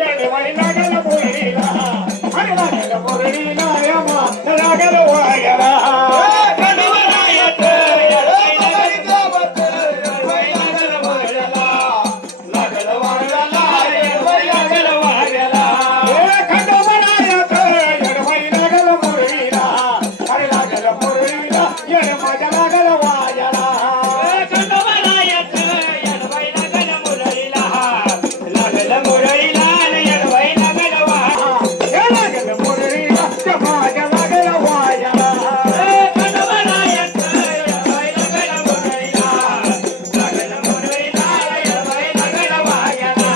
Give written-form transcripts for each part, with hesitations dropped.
येडवाई लागल मुरळीला अरे लागल मुरळीला यमा लागल वायला खंडोबारायात येडवाई लागल गावात येडवाई लागल वाड्याला लागल वाड्याला येडवाई लागल वाड्याला खंडोबारायात येडवाई लागल मुरळीला अरे लागल मुरळीला येड माझ्या लागल वाड्याला खंडोबारायात येडवाई लागल मुरळीला लागल मुरळीला येडवाई लागल वाड्याला लागल मुरळीला माझ्या लागल वाड्याला खंडोबारायात येडवाई लागल मुरळीला लागल मुरळीला येडवाई लागल वाड्याला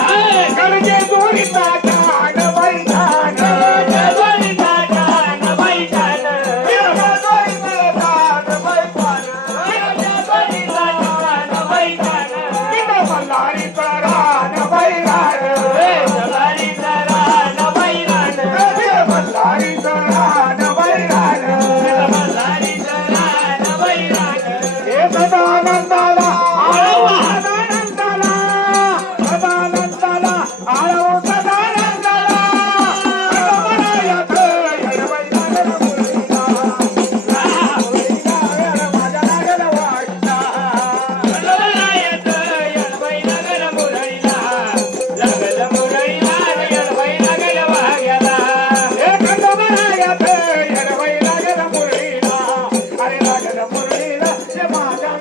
गडजे जोडीचा जान बैठान गडजे जोडीचा जान बैठान गडजे जोडीचा जान बैठान गडजे जोडीचा जान बैठान किती मल्हारीचा रान बैरान मल्हारीचा रान बैरान मल्हारीचा रान बैरान मल्हारीचा रान बैरान हे सदानंदाला आळव सदानंदाला सदानंदाला आळव सदानंदाला खंडोबारायात येडवाई लागल मुरळीला मुरळीला येड माझ्या लागल वाडीला खंडोबारायात येडवाई लागल मुरळीला लागल मुरळीला येडवाई लागल वाड्याला हे खंडोबारायात येडवाई लागल मुरळीला अरे लागल मुरळीला ये माझ्या